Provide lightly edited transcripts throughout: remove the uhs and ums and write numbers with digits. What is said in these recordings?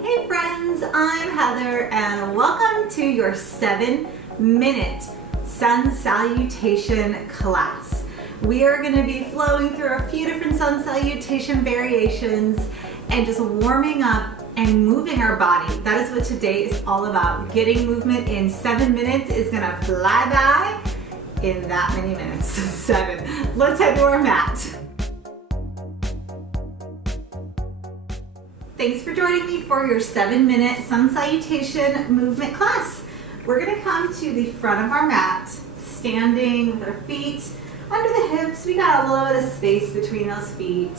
Hey friends, I'm Heather and welcome to your 7-minute sun salutation class. We are going to be flowing through a few different sun salutation variations and just warming up and moving our body. That is what today is all about. Getting movement in 7 minutes is going to fly by in that many minutes. 7. Let's head to our mat. Thanks for joining me for your 7-minute sun salutation movement class. We're going to come to the front of our mat, standing with our feet under the hips. We got a little bit of space between those feet.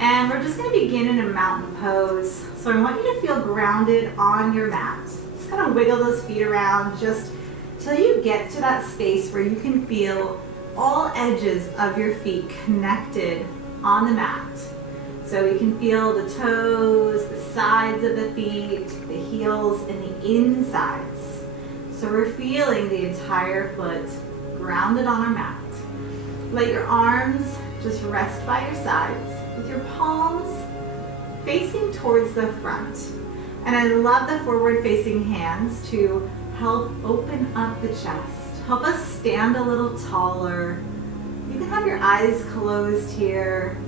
And we're just going to begin in a mountain pose. So I want you to feel grounded on your mat. Just kind of wiggle those feet around just till you get to that space where you can feel all edges of your feet connected on the mat. So you can feel the toes, the sides of the feet, the heels, and the insides. So we're feeling the entire foot grounded on our mat. Let your arms just rest by your sides with your palms facing towards the front. And I love the forward facing hands to help open up the chest. Help us stand a little taller. You can have your eyes closed here.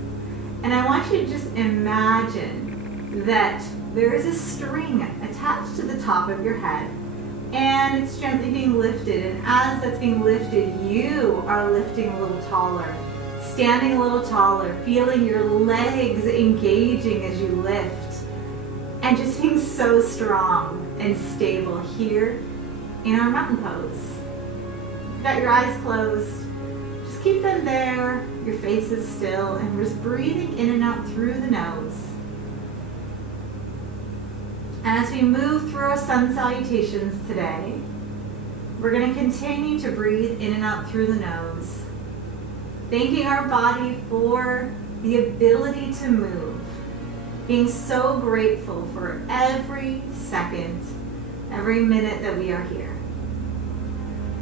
And I want you to just imagine that there is a string attached to the top of your head and it's gently being lifted. And as that's being lifted, you are lifting a little taller, standing a little taller, feeling your legs engaging as you lift and just being so strong and stable here in our mountain pose. You've got your eyes closed. Just keep them there, your face is still, and we're just breathing in and out through the nose. And as we move through our sun salutations today, we're going to continue to breathe in and out through the nose, thanking our body for the ability to move, being so grateful for every second, every minute that we are here.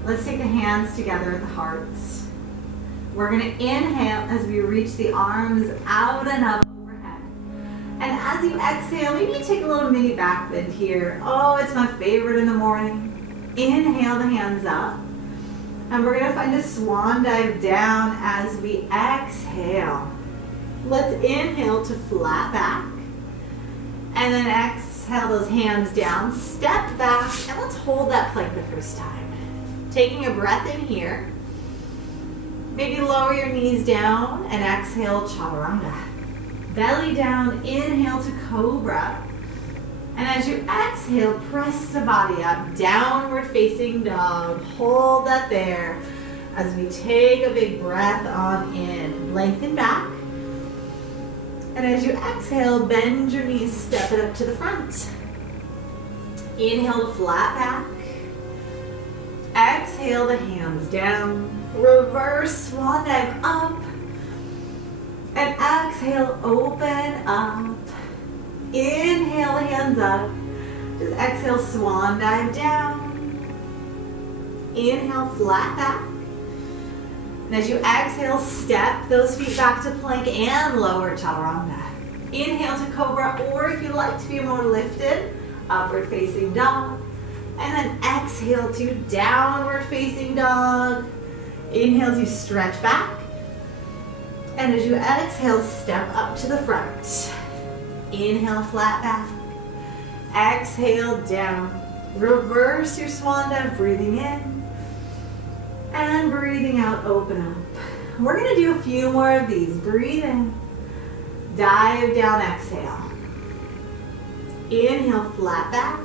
Let's take the hands together at the hearts. We're going to inhale as we reach the arms out and up overhead. And as you exhale, maybe take a little mini back bend here. Oh, it's my favorite in the morning. Inhale the hands up. And we're going to find a swan dive down as we exhale. Let's inhale to flat back. And then exhale those hands down. Step back. And let's hold that plank the first time. Taking a breath in here. Maybe lower your knees down and exhale chaturanga. Belly down, inhale to cobra. And as you exhale, press the body up, downward facing dog. Hold that there as we take a big breath on in. Lengthen back. And as you exhale, bend your knees, step it up to the front. Inhale to flat back. Exhale the hands down. Reverse swan dive up. And exhale, open up. Inhale the hands up. Just exhale, swan dive down. Inhale, flat back. And as you exhale, step those feet back to plank and lower chaturanga. Inhale to cobra, or if you like to be more lifted, upward facing dog. And then exhale to downward facing dog. Inhale as you stretch back. And as you exhale, step up to the front. Inhale, flat back. Exhale, down. Reverse your swan dive, breathing in. And breathing out, open up. We're going to do a few more of these. Breathe in. Dive down, exhale. Inhale, flat back.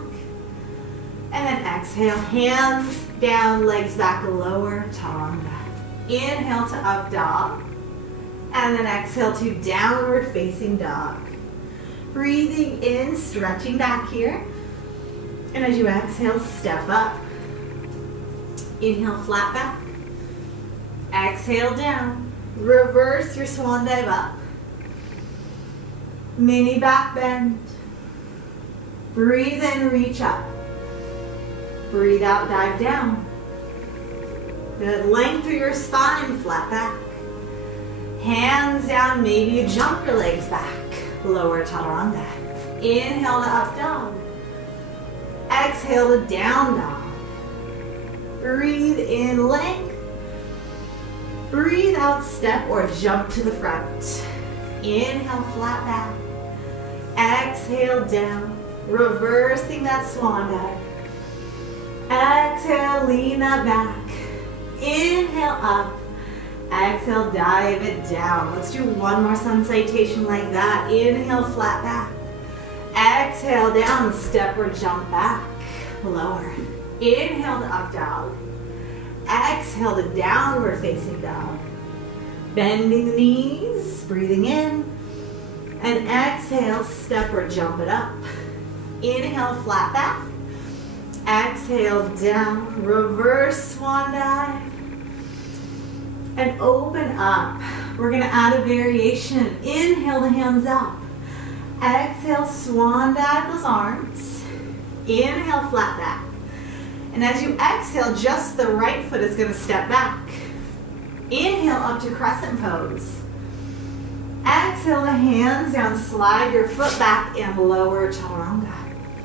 And then exhale, hands down, legs back, lower chaturanga. Inhale to up dog. And then exhale to downward facing dog. Breathing in, stretching back here. And as you exhale, step up. Inhale, flat back. Exhale down. Reverse your swan dive up. Mini back bend. Breathe in, reach up. Breathe out, dive down. Good. Length through your spine, flat back. Hands down, maybe you jump your legs back. Lower chaturanga. Inhale to up dog. Exhale to down dog. Breathe in length. Breathe out, step or jump to the front. Inhale, flat back. Exhale, down. Reversing that swan dive. Exhale, lean that back. Inhale, up. Exhale, dive it down. Let's do one more sun salutation like that. Inhale, flat back. Exhale, down, step or jump back. Lower. Inhale to up dog. Exhale to downward facing dog. Bending the knees, breathing in. And exhale, step or jump it up. Inhale, flat back. Exhale, down, reverse swan dive. And open up. We're gonna add a variation. Inhale the hands up. Exhale, swan dive those arms. Inhale, flat back. And as you exhale, just the right foot is gonna step back. Inhale up to crescent pose. Exhale the hands down, slide your foot back and lower chaturanga.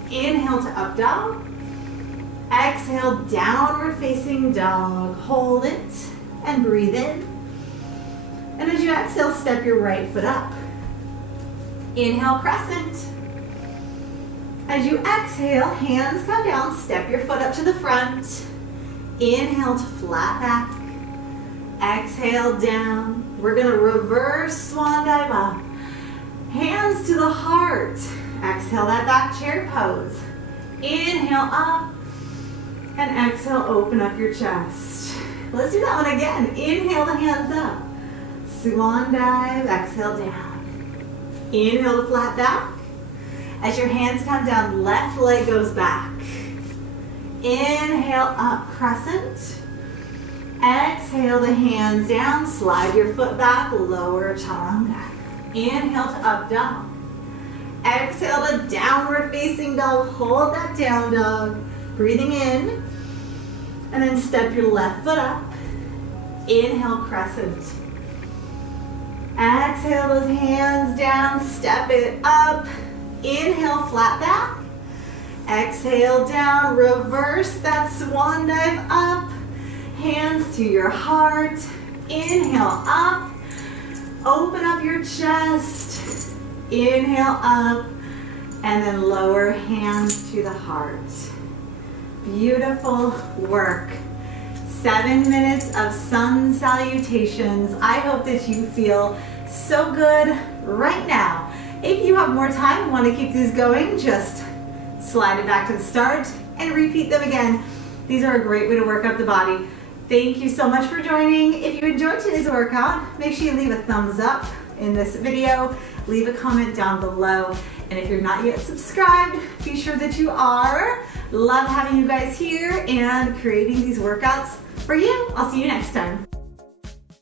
Inhale to up dog. Exhale, downward facing dog. Hold it and breathe in. And as you exhale, step your right foot up. Inhale, crescent. As you exhale, hands come down, step your foot up to the front. Inhale to flat back. Exhale, down. We're gonna reverse swan dive up. Hands to the heart. Exhale that back chair pose. Inhale up. And exhale, open up your chest. Let's do that one again. Inhale the hands up. Swan dive, exhale down. Inhale to flat back. As your hands come down, left leg goes back. Inhale up, crescent. Exhale the hands down, slide your foot back, lower chaturanga. Inhale to up dog. Exhale to downward facing dog, hold that down dog. Breathing in, and then step your left foot up. Inhale, crescent. Exhale those hands down, step it up. Inhale, flat back. Exhale down, reverse that swan dive up. Hands to your heart. Inhale up. Open up your chest. Inhale up. And then lower hands to the heart. Beautiful work. 7 minutes of sun salutations. I hope that you feel so good right now. If you have more time and want to keep these going, just slide it back to the start and repeat them again. These are a great way to work up the body. Thank you so much for joining. If you enjoyed today's workout, make sure you leave a thumbs up in this video, leave a comment down below, and if you're not yet subscribed, be sure that you are. Love having you guys here and creating these workouts for you. I'll see you next time.